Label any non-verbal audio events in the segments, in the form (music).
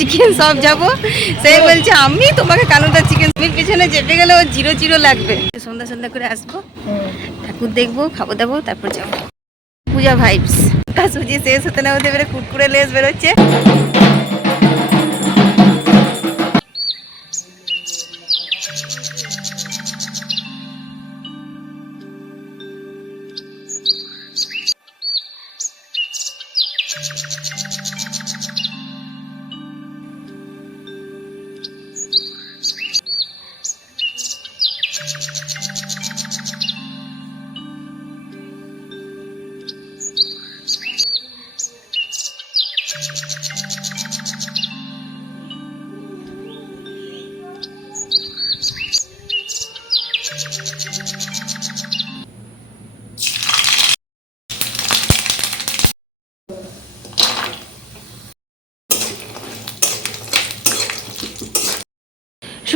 Chicken সব যাব। সে বলছে, আমি তোমাকে কানুদা চিকেন তুমি পিছনে যেতে গেলে ও জিরো জিরো লাগবে। সন্ধ্যা সন্ধ্যা করে আসব। ঠাকুর দেখব, খাব দাবো, তারপর যাব। পূজা ভাইবস সুজি শেষ হতে না হতে এবারে কুটকুরে লেস বেরোচ্ছে। うん。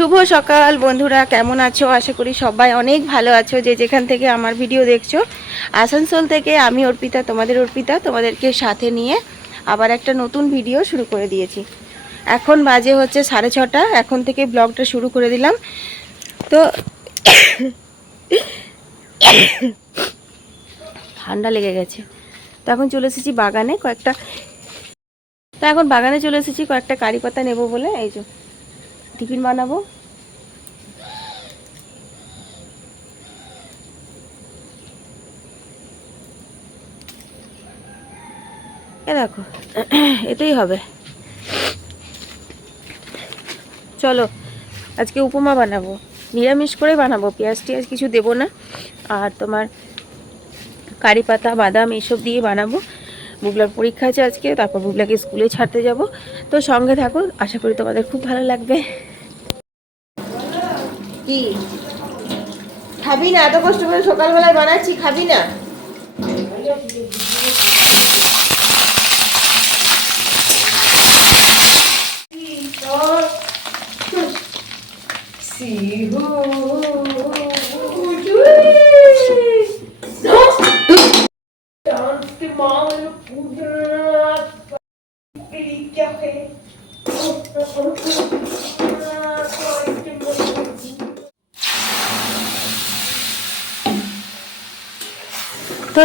শুভ সকাল বন্ধুরা, কেমন আছো? আশা করি সবাই অনেক ভালো আছো যে যেখান থেকে আমার ভিডিও দেখছ। আসানসোল থেকে আমি অর্পিতা, তোমাদের অর্পিতা, তোমাদেরকে সাথে নিয়ে আবার একটা নতুন ভিডিও শুরু করে দিয়েছি। এখন বাজে হচ্ছে সাড়ে ছটা, এখন থেকে ব্লগটা শুরু করে দিলাম। তো ঠান্ডা লেগে গেছে। তো এখন চলে এসেছি বাগানে কয়েকটা তো এখন বাগানে চলে এসেছি কয়েকটা কারি পাতা নেব বলে, এই যে। টিফিন বানাবো। এ দেখো এটাই হবে। চলো, আজকে উপমা বানাবো। নিরামিষ করে বানাবো, পেঁয়াজ টিয়াজ কিছু দেবো না। আর তোমার কারি পাতা, বাদাম এইসব দিয়ে বানাবো। বুবলার পরীক্ষা আছে আজকে, তারপর বুবলাকে স্কুলে ছাড়তে যাব। তো সঙ্গে থাকো আশা করি তোমাদের খুব ভালো লাগবে। কি? খাবি না? এত কষ্ট করে সকালবেলায় বানাচ্ছি, খাবি না? তো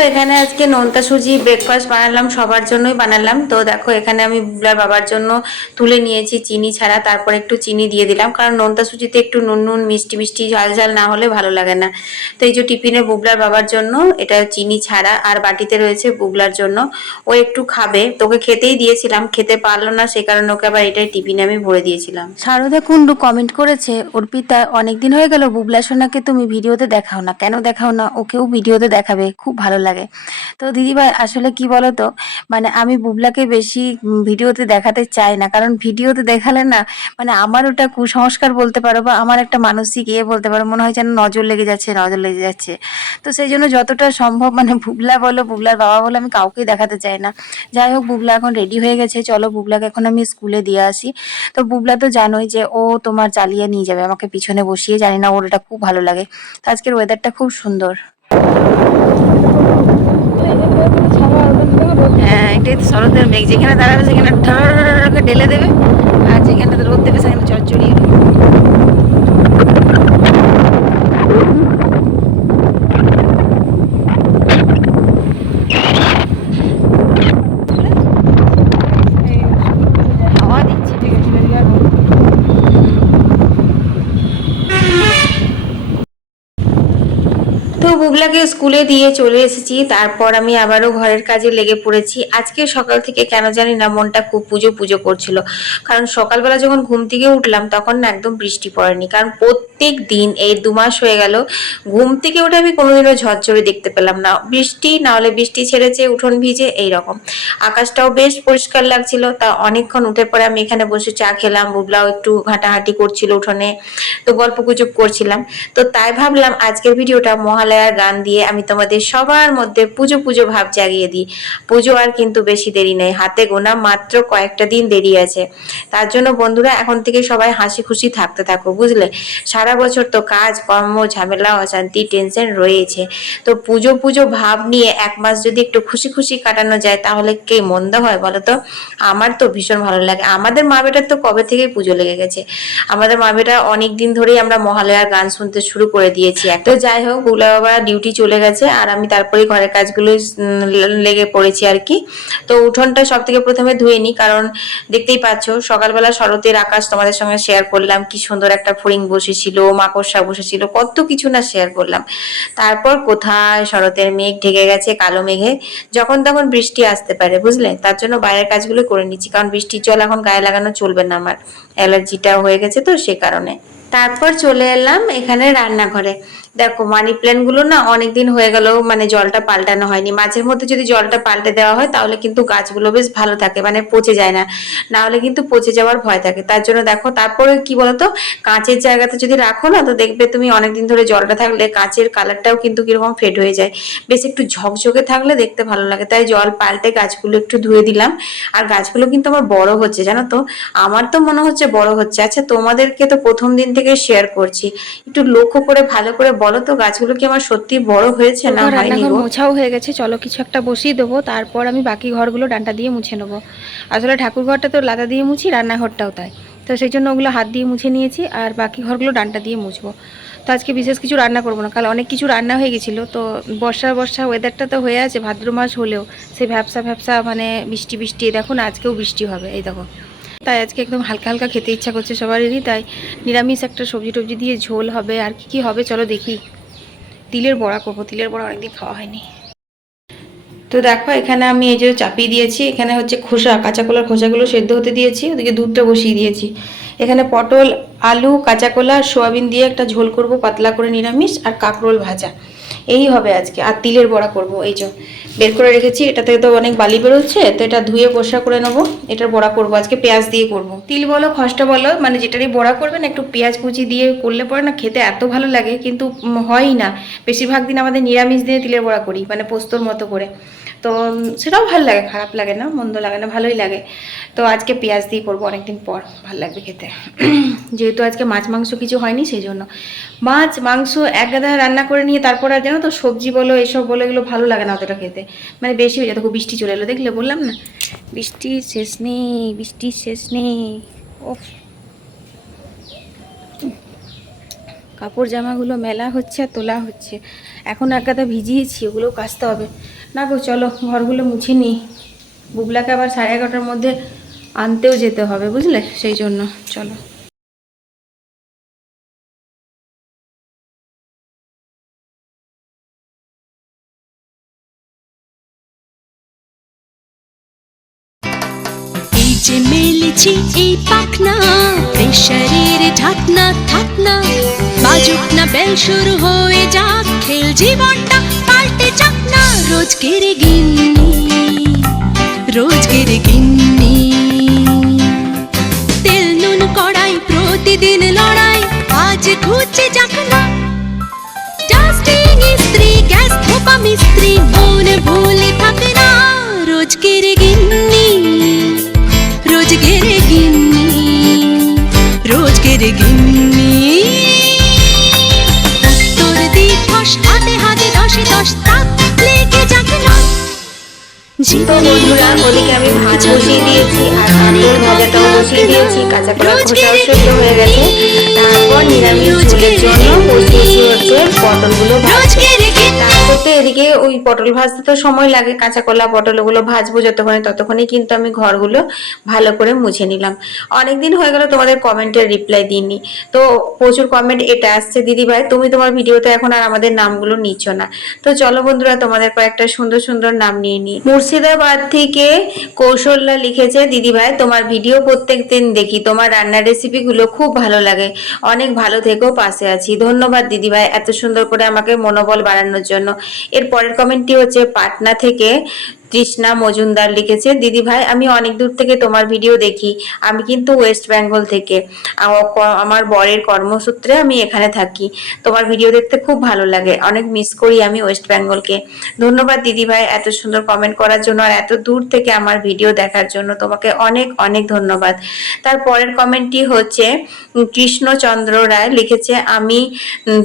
এখানে আজকে নোনতা সুজি ব্রেকফাস্ট বানালাম, সবার জন্যই বানালাম। তো দেখো, এখানে আমি বুবলার বাবার জন্য তুলে নিয়েছি চিনি ছাড়া, তারপর একটু চিনি দিয়ে দিলাম। কারণ নোনতা সুজিতে একটু নুন নুন, মিষ্টি মিষ্টি, ঝাল ঝাল না হলে ভালো লাগে না। তো এই যে টিফিনে বুবলার বাবার জন্য, এটা চিনি ছাড়া, আর বাটিতে রয়েছে বুবলার জন্য, ও একটু খাবে। তোকে খেতেই দিয়েছিলাম, খেতে পারল না, সে কারণে ওকে আবার এটাই টিফিনে আমি ভরে দিয়েছিলাম। সারদা কুন্ডু কমেন্ট করেছে অর্পিতা অনেকদিন হয়ে গেল, বুবলা সোনাকে তুমি ভিডিওতে দেখাও না। কেন দেখাও না? ওকেও ভিডিওতে দেখাবে, খুব ভালো লাগে। তো দিদিভাই, আসলে কি বলতো? মানে আমি বুবলাকে বেশি ভিডিওতে দেখাতে চাই না। কারণ ভিডিওতে দেখালে না মানে আমার ওটা কুসংস্কার বলতে পারো বা আমার একটা মানসিক ইয়ে বলতে পারো, মনে হয় যেন নজর লেগে যাচ্ছে, নজর লেগে যাচ্ছে। তো সেই জন্য যতটা সম্ভব মানে বুবলা বলো, বুবলার বাবা বলো, আমি কাউকেই দেখাতে চাই না। যাই হোক, বুবলা এখন রেডি হয়ে গেছে। চলো, বুবলাকে এখন আমি স্কুলে দিয়ে আসি। তো বুবলা তো জানোই যে ও তোমার চালিয়ে নিয়ে যাবে, আমাকে পিছনে বসিয়ে। জানি না, ওর এটা খুব ভালো লাগে। তো আজকের ওয়েদারটা খুব সুন্দর। হ্যাঁ এটাই তো শরতের মেঘ। যেখানে দাঁড়াবে, সেখানে ঠার করে ঢেলে দেবে। আর যেখানে রোদ দেবে, সেখানে চচ্চড়িয়ে দেবে হাওয়া দিচ্ছে ঠিক আছে তো বুবলাকে স্কুলে দিয়ে চলে এসেছি, তারপর আমি আবারও ঘরের কাজে লেগে পড়েছি। আজকে সকাল থেকে কেন জানি না মনটা খুব পুজো পুজো করছিল। কারণ সকালবেলা যখন ঘুম থেকে উঠলাম, তখন না একদম বৃষ্টি পড়েনি। কারণ প্রত্যেক দিন এই দু মাস হয়ে গেল, ঘুম থেকে উঠে আমি কোনোদিনও ঝরঝরে দেখতে পেলাম না। বৃষ্টি, না হলে বৃষ্টি ছেড়েছে, উঠোন ভিজে এই রকম আকাশটাও বেশ পরিষ্কার লাগছিল। তা অনেকক্ষণ উঠে পরে আমি এখানে বসে চা খেলাম, বুবলাও একটু হাঁটাহাঁটি করছিল উঠোনে। তো গল্প গুজব করছিলাম। তো তাই ভাবলাম আজকের ভিডিওটা মহালয়া মহালয়ার গান দিয়ে আমি তোমাদের সবার মধ্যে পুজো পুজো ভাব জাগিয়ে দিই। পুজো আর কিন্তু বেশি দেরি নেই, হাতে গোনা মাত্র কয়েকটা দিন দেরি আছে। তার জন্য বন্ধুরা, এখন থেকে সবাই হাসি খুশি থাকতে থাকো, বুঝলে? সারা বছর তো কাজ, কর্ম, ঝামেলা, অশান্তি, টেনশন রয়েছে। তো পুজো পুজো ভাব নিয়ে এক মাস যদি একটু খুশি খুশি কাটানো যায়, তাহলে কে মন্দ হয় বলো তো? আমার তো ভীষণ ভালো লাগে। আমাদের মা বেটার তো কবে থেকেই পুজো লেগে গেছে? আমাদের মা বেটা অনেক দিন ধরেই আমরা মহালয়ার গান শুনতে শুরু করে দিয়েছি। তো যাই হোকগুলা বাবা ডিউটি চলে গেছে, আর আমি তারপরে ঘরের কাজগুলো লেগে পড়েছি আর কি। তো উঠোনটা সব থেকে প্রথমে ধুয়ে নিই, কারণ দেখতেই পাচ্ছ, সকালবেলা শরতের আকাশ তোমাদের সঙ্গে শেয়ার করলাম, কি সুন্দর একটা ফড়িং বসেছিল, মাকড়সা বসেছিল, কত কিছু না শেয়ার করলাম। তারপর কোথায় শরতের মেঘ ঢেকে গেছে, কালো মেঘে, যখন তখন বৃষ্টি আসতে পারে, বুঝলে? তার জন্য বাইরের কাজগুলো করে নিচ্ছি, কারণ বৃষ্টির জল এখন গায়ে লাগানো চলবে না আমার। অ্যালার্জিটা হয়ে গেছে তো, সে কারণে। তারপর চলে এলাম এখানে রান্নাঘরে। দেখো মানি প্ল্যান্টগুলো না অনেকদিন হয়ে গেল মানে জলটা পাল্টানো হয়নি। মাঝের মধ্যে যদি জলটা পাল্টে দেওয়া হয় তাহলে কিন্তু গাছগুলো বেশ ভালো থাকে মানে পচে যায় না। না হলে কিন্তু পচে যাওয়ার ভয় থাকে। তার জন্য দেখো, তারপরে কি বলতো? কাঁচের জায়গাতে যদি রাখো না, তো দেখবে তুমি অনেকদিন ধরে জলটা থাকলে কাঁচের কালারটাও কিন্তু কীরকম ফেড হয়ে যায়। বেশ একটু ঝকঝকে থাকলে দেখতে ভালো লাগে। তাই জল পাল্টে গাছগুলো একটু ধুয়ে দিলাম। আর গাছগুলো কিন্তু আমার বড় হচ্ছে, জানো তো? আমার তো মনে হচ্ছে বড় হচ্ছে। আচ্ছা তোমাদেরকে তো প্রথম দিন থেকে শেয়ার করছি। একটু লক্ষ্য করে, ভালো করে বলো তো গাছগুলো কি আমার সত্যি বড় হয়েছে না হয়নি গো? মোছাও হয়ে গেছে চলো কিছু একটা বসিয়ে দেবো তারপর আমি বাকি ঘরগুলো ডান্টা দিয়ে মুছে নেব। আসলে ঠাকুর ঘরটা তো লাদা দিয়ে মুছি রান্নাঘরটাও তাই। তো সেই জন্য ওগুলো হাত দিয়ে মুছে নিয়েছি আর বাকি ঘরগুলো ডান্টা দিয়ে মুছবো। তো আজকে বিশেষ কিছু রান্না করব না কাল অনেক কিছু রান্না হয়ে গেছিল তো বর্ষা বর্ষা ওয়েদারটা তো হয়ে আছে ভাদ্র মাস হলেও। সেই ভ্যাবসা ভ্যাবসা মানে বৃষ্টি বৃষ্টি দেখো না আজকেও বৃষ্টি হবে এই দেখো। তাই আজকে একদম হালকা হালকা খেতে ইচ্ছা করছে সবারই, তাই নিরামিষ একটা সবজি টবজি দিয়ে ঝোল হবে। আর কি কি হবে চলো দেখি। তিলের বড়া করব। তিলের বড়া অনেকদিন খাওয়া হয়নি। তো দেখো, এখানে আমি এই যে চাপিয়ে দিয়েছি। এখানে হচ্ছে খোসা, কাঁচা কলার খোসাগুলো সেদ্ধ হতে দিয়েছি। ওদিকে দুধটা বসিয়ে দিয়েছি। এখানে পটল, আলু, কাঁচা কলা সোয়াবিন দিয়ে একটা ঝোল করব, পাতলা করে নিরামিষ আর কাঁকরোল ভাজা। এই হবে আজকে। আর তিলের বড়া করব, এই যে বের করে রেখেছি এটা থেকে তো অনেক বালি বেরোচ্ছে, তো এটা ধুয়ে বসা করে নেব, এটার বড়া করব, আজকে পেঁয়াজ দিয়ে করব। তিল বলো, খসটা বলো মানে যেটারই বড়া করবেন, একটু পেঁয়াজ কুচি দিয়ে করলে পরে না খেতে এত ভালো লাগে, কিন্তু হয়ই না। বেশিরভাগ দিন আমাদের নিরামিষ দিয়ে তিলের বড়া করি মানে পোস্তর মতো করে। তো সেটাও ভালো লাগে, খারাপ লাগে না, মন্দ লাগে না, ভালোই লাগে। তো আজকে পেঁয়াজ দিয়ে করব অনেকদিন পর, ভালো লাগবে খেতে। (clears throat) যেহেতু আজকে মাছ মাংস কিছু হয়নি, সেই জন্য। মাছ মাংস এক গাদা রান্না করে নিয়ে তারপর আর জানো তো, সবজি বলো, এসব বলো, এগুলো ভালো লাগে না অতটা খেতে। মানে বেশি হয়ে যায়, দেখো বৃষ্টি চলে এলো, দেখলে বললাম না? বৃষ্টির শেষ নেই বৃষ্টির শেষ নেই। ওফ কাপড় জামাগুলো মেলা হচ্ছে আর তোলা হচ্ছে। এখন এক গাদা ভিজিয়েছি ওগুলো কাচতে হবে। না গো, চলো, ঘরগুলো মুছে নিই। বুবলাকে আবার সাড়ে এগারোটার মধ্যে আনতেও যেতে হবে, বুঝলে? সেই জন্য, চলো। মেলেছি এই পাখনা, প্রেশারের ঢাকনা, থাকনা, বাজুক না বেল শুরু হয়ে যাক, খেল জীবনটা যাক না রোজকের গিন্নি রোজকের গিন্নি। তেল, নুন, কড়াই, প্রতিদিন লড়াই, আজ খুঁজছে যাক না ডাস্টিং ইস্ত্রি, গ্যাস ধোপা মিস্ত্রি, মন ভুলে থাকে তো বন্ধুরা ওদিকে আমি ভাত বসিয়ে দিয়েছি আর কাঁকরোল ভাজাটাও বসিয়ে দিয়েছি কাঁচা কলা খোসাও সেদ্ধ হয়ে গেছে। তারপর নিরামিষ ঝোলের জন্য বসিয়েছি হচ্ছে পটলগুলো ভাজতে। গিন্নি এদিকে ওই পটল ভাজতে তো সময় লাগে, কাঁচা কলা পটল ওগুলো ভাজবো যতক্ষণে ততক্ষণে কিন্তু আমি ঘরগুলো ভালো করে মুছে নিলাম। অনেকদিন হয়ে গেল তোমাদের কমেন্টের রিপ্লাই দিইনি। তো প্রচুর কমেন্ট, এটা আসছে দিদি ভাই তুমি তোমার ভিডিওতে এখন আর আমাদের নামগুলো নিচ্ছ না। তো চলো বন্ধুরা, তোমাদের কয়েকটা সুন্দর সুন্দর নাম নিয়ে নিই। মুর্শিদাবাদ থেকে কৌশল্যা লিখেছে দিদি ভাই তোমার ভিডিও প্রত্যেক দিন দেখি, তোমার রান্নার রেসিপিগুলো খুব ভালো লাগে। অনেক ভালো থেকেও পাশে আছি। ধন্যবাদ দিদি ভাই এত সুন্দর করে আমাকে মনোবল বাড়ানোর জন্য। এর পরের কমেন্টটি হচ্ছে পাটনা থেকে তৃষ্ণা মজুমদার লিখেছে, দিদি ভাই, আমি অনেক দূর থেকে তোমার ভিডিও দেখি। আমি কিন্তু ওয়েস্ট বেঙ্গল থেকে। আমার বরের কর্মসূত্রে আমি এখানে থাকি। তোমার ভিডিও দেখতে খুব ভালো লাগে। অনেক মিস করি আমি ওয়েস্ট বেঙ্গলকে ধন্যবাদ দিদি ভাই, এত সুন্দর কমেন্ট করার জন্য আর এত দূর থেকে আমার ভিডিও দেখার জন্য। তোমাকে অনেক অনেক ধন্যবাদ। তার পরের কমেন্টটি হচ্ছে, কৃষ্ণচন্দ্র রায় লিখেছে, আমি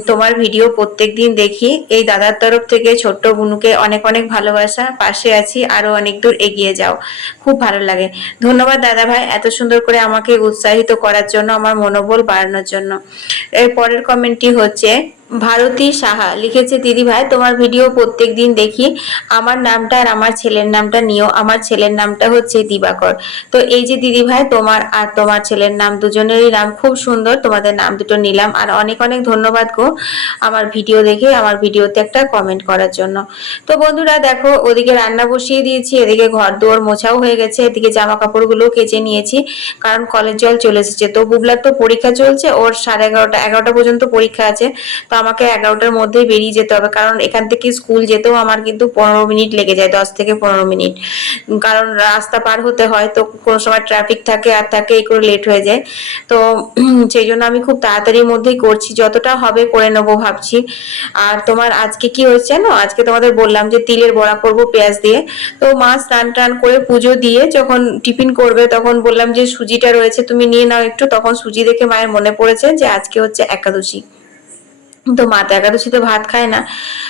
তোমার ভিডিও প্রত্যেক দিন দেখি। এই দাদার তরফ থেকে ছোট্ট বুনুকে অনেক অনেক ভালোবাসা। পাশে আছি আরও অনেক দূর এগিয়ে যাও। খুব ভালো লাগে। ধন্যবাদ দাদা ভাই এত সুন্দর করে আমাকে উৎসাহিত করার জন্য, আমার মনোবল বাড়ানোর জন্য। এর পরের কমেন্টটি হচ্ছে ভারতী সাহা লিখেছে, দিদি ভাই, তোমার ভিডিও প্রত্যেক দিন দেখি। আমার নামটা আর আমার ছেলের নামটা নিও আমার ছেলের নামটা হচ্ছে দিবাকর। তো এই যে দিদি ভাই, তোমার আর তোমার ছেলের নাম, দুজনেরই নাম খুব সুন্দর। তোমাদের নাম দুটো নিলাম। আর অনেক অনেক ধন্যবাদ গো আমার ভিডিও দেখে, আমার ভিডিওতে একটা কমেন্ট করার জন্য। তো বন্ধুরা, দেখো, ওদিকে রান্না বসিয়ে দিয়েছি, এদিকে ঘর দুয়ার মোছাও হয়ে গেছে, এদিকে জামা কাপড়গুলো কেচে নিয়েছি, কারণ কলের জল চলে এসেছে। তো বুবলার তো পরীক্ষা চলছে, ওর সাড়ে এগারোটা এগারোটা পর্যন্ত পরীক্ষা আছে। আমাকে এগারোটার মধ্যে বেরিয়ে যেতে হবে। কারণ এখান থেকে স্কুল যেতেও আমার কিন্তু পনেরো মিনিট লেগে যায়, দশ থেকে পনেরো মিনিট। কারণ রাস্তা পার হতে হয় তো কোনো সময় ট্রাফিক থাকে আর থাকে, এই করে লেট হয়ে যায়। তো (clears throat) সেই জন্য আমি খুব তাড়াতাড়ির মধ্যেই করছি, যতটা হবে করে নেব ভাবছি। আর তোমার আজকে কি হয়েছে জানো? আজকে তোমাদের বললাম যে তিলের বড়া করব পেঁয়াজ দিয়ে। তো মা স্নান টান করে পুজো দিয়ে যখন টিফিন করবে তখন বললাম যে সুজিটা রয়েছে, তুমি নিয়ে নাও একটু। তখন সুজি দেখে মায়ের মনে পড়েছে যে আজকে হচ্ছে একাদশী। তো মা তো একাদশীতে ভাত খায় না।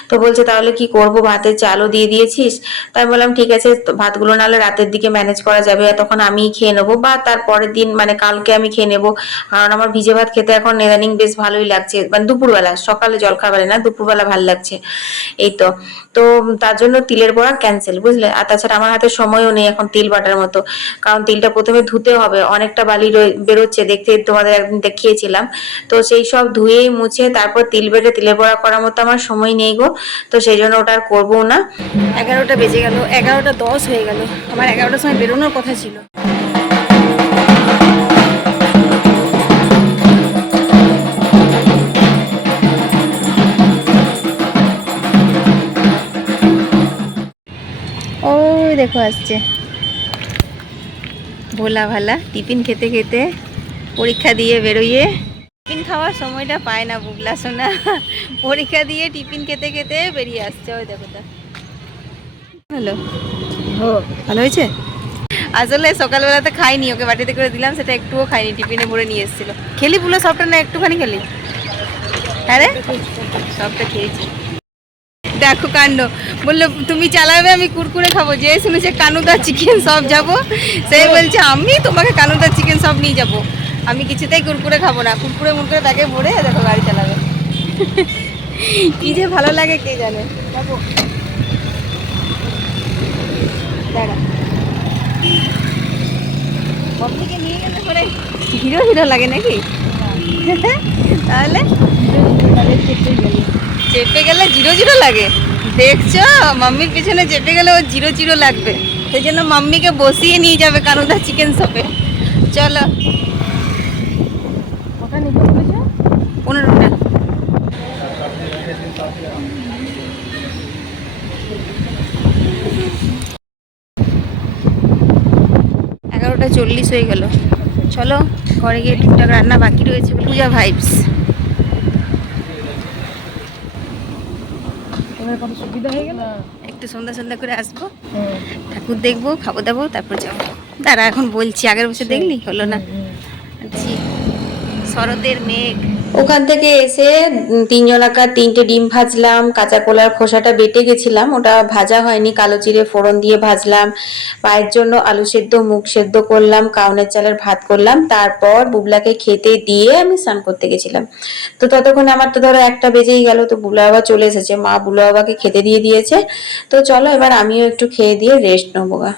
তো বলছে, তাহলে কি করব? ভাতের চালও দিয়ে দিয়েছিস? তাই বললাম, ঠিক আছে, তো ভাতগুলো নাহলে রাতের দিকে ম্যানেজ করা যাবে। তখন আমি খেয়ে নেব বা তার পরের দিন মানে কালকে আমি খেয়ে নেব। কারণ আমার ভিজে ভাত খেতে এখন নেদানিং বেশ ভালোই লাগছে। মানে দুপুরবেলা, সকালে জল জলখাবারে না, দুপুরবেলা ভালো লাগছে। এই তো তো তার জন্য তিলের বড়া ক্যান্সেল বুঝলে? আর তাছাড়া আমার হাতে সময়ও নেই এখন তিল বাটার মতো। কারণ তিলটা প্রথমে ধুতে হবে, অনেকটা বালি বেরোচ্ছে, দেখতে তোমাদের একদিন দেখিয়েছিলাম। তো সেই সব ধুয়েই মুছে তারপর তিল বেটে তিলের বড়া করার মতো আমার সময় নেই গো, তো সেই জন্য ওটা আর করব না। এগারোটা বেজে গেল, এগারোটা দশ হয়ে গেল, আমার এগারোটার সময় বেরোনোর কথা ছিল। দেখো আসছে। ভোলা ভালা, টিফিন খেতে খেতে পরীক্ষা দিয়ে বেরোইয়ে টিফিন খাওয়ার সময়টা পায় না বুবলা সোনা। পরীক্ষা দিয়ে টিফিন খেতে খেতে বেরিয়ে আসছে ওই দেখো তা। হ্যালো। ভালো হয়েছে? আসলে সকালবেলাতে খাইনি ওকে বাটিতে করে দিলাম সেটা একটুও খাইনি টিফিনে ভরে নিয়ে এসেছিল। খেলি পুলো সবটা না একটুখানি খেলি? হ্যাঁ রে? সবটা খেয়েছি। দেখো কাণ্ড বলল তুমি চালাবে আমি কুরকুরে খাব যে শুনেছে কানুদা চিকেন সব যাব সে বলছে আমি তোমাকে কানুদা চিকেন সব নিয়ে যাব। আমি কিছুতেই কুরকুরে খাব না। কুরকুরে মুরকুরে তাকে ভরে দেখো গাড়ি চালাবে। কি যে ভালো লাগে কে জানে। দাঁড়া। নিয়ে গেলে পরে হিরো হিরো লাগে নাকি? তাহলে? চেপে গেলে জিরো জিরো লাগে। দেখছ? মাম্মির পিছনে চেপে গেলে ও জিরো জিরো লাগবে। সেই জন্য মাম্মিকে বসিয়ে নিয়ে যাবে কানুদা চিকেন শপে। চলো কটা নিতে বলেছ পনেরোটা এগারোটা চল্লিশ হয়ে গেল। চলো ঘরে গিয়ে টুকটাক রান্না বাকি রয়েছে পূজা ভাইবস একটু সন্ধ্যা সন্ধ্যা করে আসব। ঠাকুর দেখব খাব দাবো তারপর যাব। দাঁড়া এখন বলছি আগের বছর দেখলি? হলো না। জি শরতের মেঘ। ওখান থেকে এসে তিনজনাকার তিনটে ডিম ভাজলাম, কাঁচা কলার খোসাটা বেটে গেছিলাম, ওটা ভাজা হয়নি, কালো জিরে ফোড়ন দিয়ে ভাজলাম, পায়ের জন্য আলু সেদ্ধ মুখ সেদ্ধ করলাম, কাউনের চালের ভাত করলাম, তারপর বুবলাকে খেতে দিয়ে আমি স্নান করতে গেছিলাম। তো ততক্ষণ আমার তো ধরো একটা বেজেই গেল, তো বুলা বাবা চলে এসেছে, মা বুলা বাবাকে খেতে দিয়ে দিয়েছে। তো চলো এবার আমিও একটু খেয়ে দিয়ে রেস্ট নেব গা।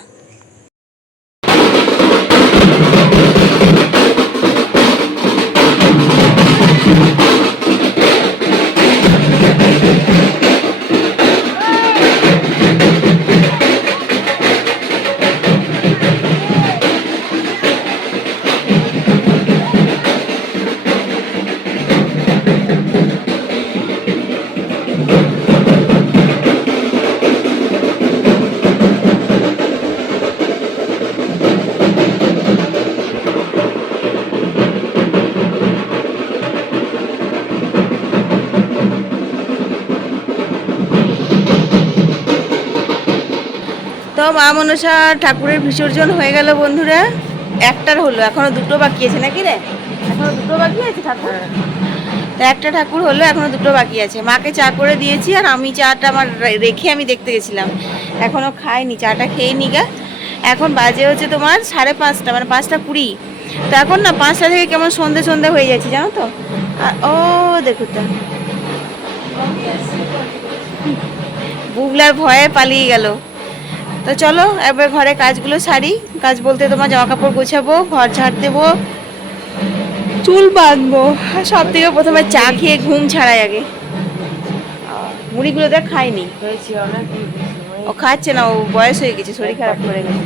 মা মনসা ঠাকুরের বিসর্জন হয়ে গেল বন্ধুরা। একটার হলো, এখনও দুটো বাকি আছে নাকি রে? এখনও দুটো বাকি আছে ঠাকুর? তা একটা ঠাকুর হলো, এখনও দুটো বাকি আছে। মাকে চা করে দিয়েছি আর আমি চাটা আমার রেখে আমি দেখতে গেছিলাম। এখনও খাইনি, চাটা খেয়ে নি গা। এখন বাজে হচ্ছে তোমার সাড়ে পাঁচটা মানে পাঁচটা কুড়ি। তো এখন না, পাঁচটা থেকে কেমন সন্ধে সন্ধে হয়ে যাচ্ছে জানো তো? আর, ও দেখো তো। বুগলার ভয়ে পালিয়ে গেল। তো চলো এবার ঘরে কাজগুলো সারি। কাজ বলতে তোমার জামা কাপড় গোছাবো ঘর ঝাড় দেবো চুল বাঁধবো আর সব থেকে প্রথমে চা খেয়ে ঘুম ছাড়াই আগে। মুড়িগুলো দেখ খাইনি ও খাচ্ছে না ও বয়স হয়ে গেছে শরীর খারাপ করে গেছে।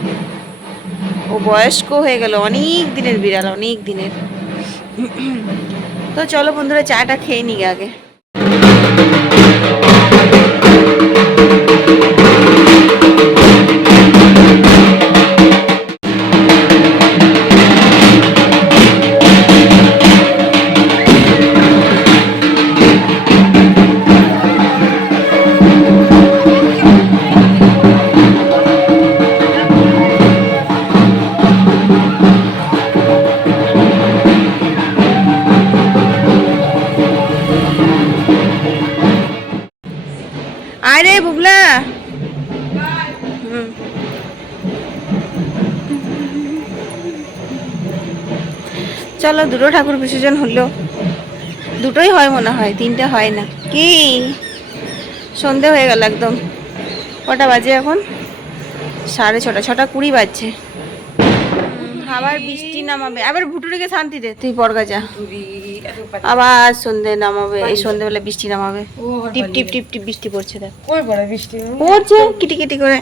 ও বয়স্ক হয়ে গেল অনেক দিনের বিড়াল অনেক দিনের। তো চলো বন্ধুরা চাটা খেয়ে নিগে আগে। চলো দুটো ঠাকুর বিসর্জন হলো। দুটোই হয় মনে হয় তিনটে হয় না। কি? সন্ধে হয়ে গেল একদম। কটা বাজে এখন? সাড়ে ছটা ছটা কুড়ি বাজছে। আবার বৃষ্টি নামাবে। আবার ভুটুরিকে শান্তি দে তুই পরগা যা আবার সন্ধে নামাবে এই সন্ধেবেলা বৃষ্টি নামাবে। টিপ টিপ টিপ টিপ বৃষ্টি পড়ছে দেখ। বৃষ্টি? পড়ছে কিটি কিটি করে।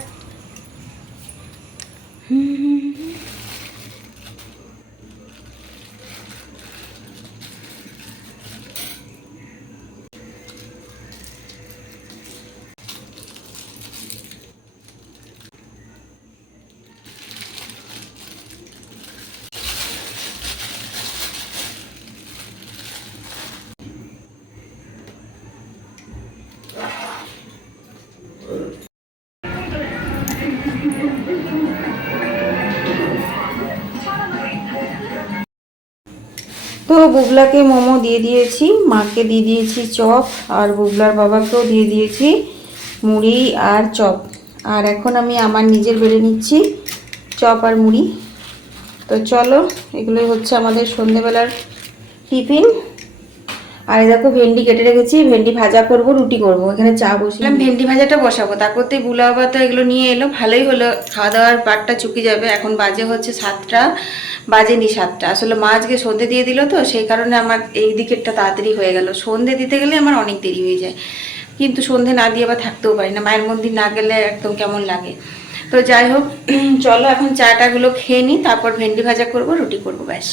বুবলাকে মোমো দিয়ে দিয়েছি, মাকে দিয়ে দিয়েছি চপ, আর বুবলার বাবাকেও দিয়ে দিয়েছি মুড়ি আর চপ। আর এখন আমি আমার নিজের বেড়ে নিচ্ছি চপ আর মুড়ি। তো চলো, এগুলোই হচ্ছে আমাদের সন্ধেবেলার টিফিন। আর এই দেখো ভেন্ডি কেটে রেখেছি ভেন্ডি ভাজা করব রুটি করব। এখানে চা বসলাম ভেন্ডি ভাজাটা বসাবো তার করতে বুলা বাবা তো এগুলো নিয়ে এলো ভালোই হলো খাওয়া দাওয়ার পাটটা চুকি যাবে এখন বাজে হচ্ছে সাতটা বাজেনি সাতটা। আসলে মা আজকে সন্ধে দিয়ে দিল তো সেই কারণে আমার এই দিকেরটা তাড়াতাড়ি হয়ে গেল। সন্ধে দিতে গেলে আমার অনেক দেরি হয়ে যায় কিন্তু সন্ধে না দিয়ে আবার থাকতেও পারি না মায়ের মন্দির না গেলে একদম কেমন লাগে। তো যাই হোক চলো এখন চাটাগুলো খেয়ে নিই, তারপর ভেন্ডি ভাজা করব, রুটি করব, ব্যাস।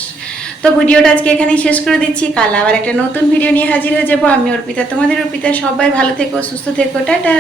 তো ভিডিওটা আজকে এখানেই শেষ করে দিচ্ছি। কাল আবার একটা নতুন ভিডিও নিয়ে হাজির হয়ে যাব। আমি অর্পিতা, তোমাদের অর্পিতা। সবাই ভালো থেকো, সুস্থ থেকো, টাটা।